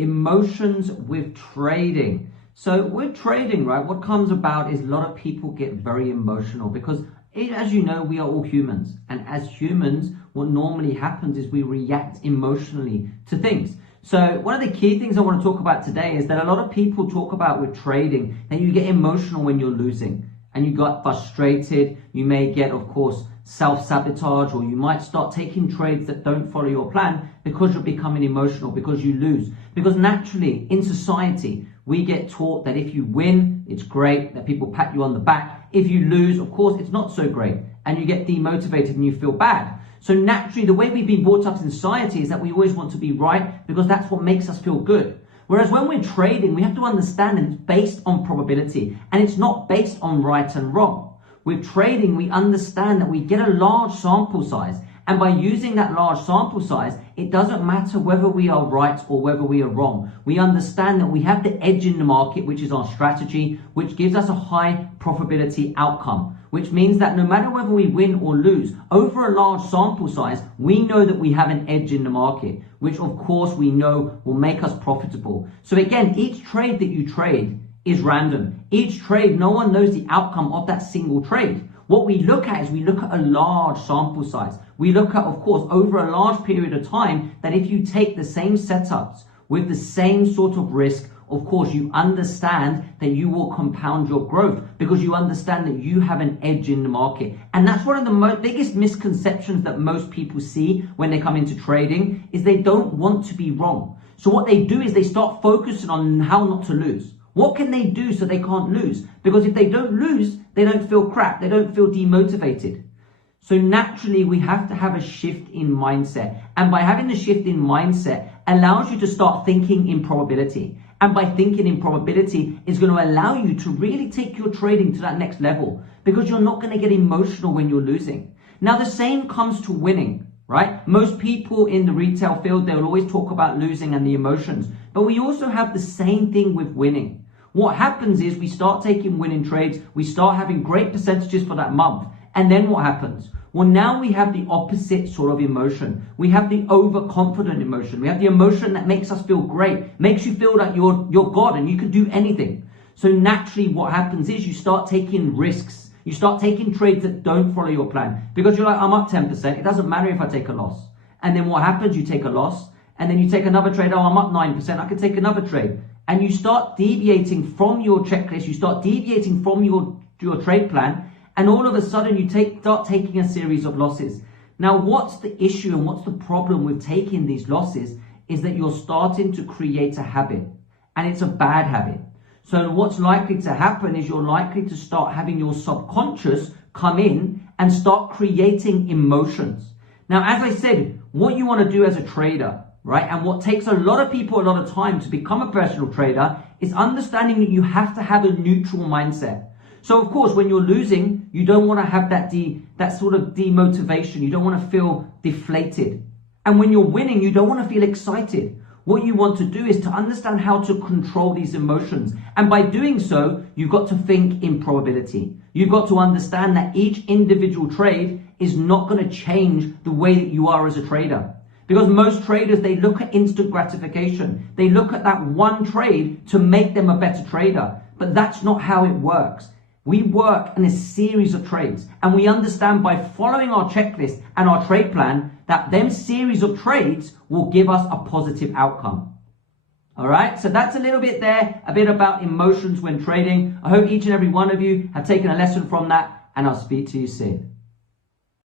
Emotions with trading. So with trading, right, what comes about is a lot of people get very emotional because as you know, we are all humans. And as humans, what normally happens is we react emotionally to things. So one of the key things I want to talk about today is that a lot of people talk about with trading that you get emotional when you're losing and you got frustrated. You may get, of course, self-sabotage, or you might start taking trades that don't follow your plan because you're becoming emotional, because you lose. Because naturally in society, we get taught that if you win, it's great, that people pat you on the back. If you lose, of course, it's not so great and you get demotivated and you feel bad. So naturally, the way we've been brought up in society is that we always want to be right because that's what makes us feel good. Whereas when we're trading, we have to understand that it's based on probability and it's not based on right and wrong. With trading, we understand that we get a large sample size. And by using that large sample size, it doesn't matter whether we are right or whether we are wrong. We understand that we have the edge in the market, which is our strategy, which gives us a high probability outcome, which means that no matter whether we win or lose, over a large sample size, we know that we have an edge in the market, which of course we know will make us profitable. So again, each trade that you trade is random. Each trade, no one knows the outcome of that single trade. What we look at is we look at a large sample size. We look at, of course, over a large period of time, that if you take the same setups with the same sort of risk, of course, you understand that you will compound your growth because you understand that you have an edge in the market. And that's one of the biggest misconceptions that most people see when they come into trading is they don't want to be wrong. So what they do is they start focusing on how not to lose. What can they do so they can't lose? Because if they don't lose, they don't feel crap. They don't feel demotivated. So naturally, we have to have a shift in mindset. And by having the shift in mindset allows you to start thinking in probability. And by thinking in probability, it's going to allow you to really take your trading to that next level because you're not going to get emotional when you're losing. Now, the same comes to winning, right? Most people in the retail field, they'll always talk about losing and the emotions. But we also have the same thing with winning. What happens is we start taking winning trades, we start having great percentages for that month. And then what happens? Well, now we have the opposite sort of emotion. We have the overconfident emotion. We have the emotion that makes us feel great, makes you feel like you're God and you can do anything. So naturally what happens is you start taking risks. You start taking trades that don't follow your plan because you're like, I'm up 10%. It doesn't matter if I take a loss. And then what happens? You take a loss and then you take another trade. Oh, I'm up 9%. I can take another trade. And you start deviating from your checklist. You start deviating from your trade plan. And all of a sudden you start taking a series of losses. Now, what's the issue and what's the problem with taking these losses is that you're starting to create a habit, and it's a bad habit. So what's likely to happen is you're likely to start having your subconscious come in and start creating emotions. Now, as I said, what you want to do as a trader, right, and what takes a lot of people a lot of time to become a professional trader is understanding that you have to have a neutral mindset. So of course, when you're losing, you don't want to have that sort of demotivation. You don't want to feel deflated. And when you're winning, you don't want to feel excited. What you want to do is to understand how to control these emotions. And by doing so, you've got to think in probability. You've got to understand that each individual trade is not going to change the way that you are as a trader. Because most traders, they look at instant gratification. They look at that one trade to make them a better trader. But that's not how it works. We work in a series of trades, and we understand by following our checklist and our trade plan that them series of trades will give us a positive outcome. All right, so that's a little bit there, a bit about emotions when trading. I hope each and every one of you have taken a lesson from that, and I'll speak to you soon.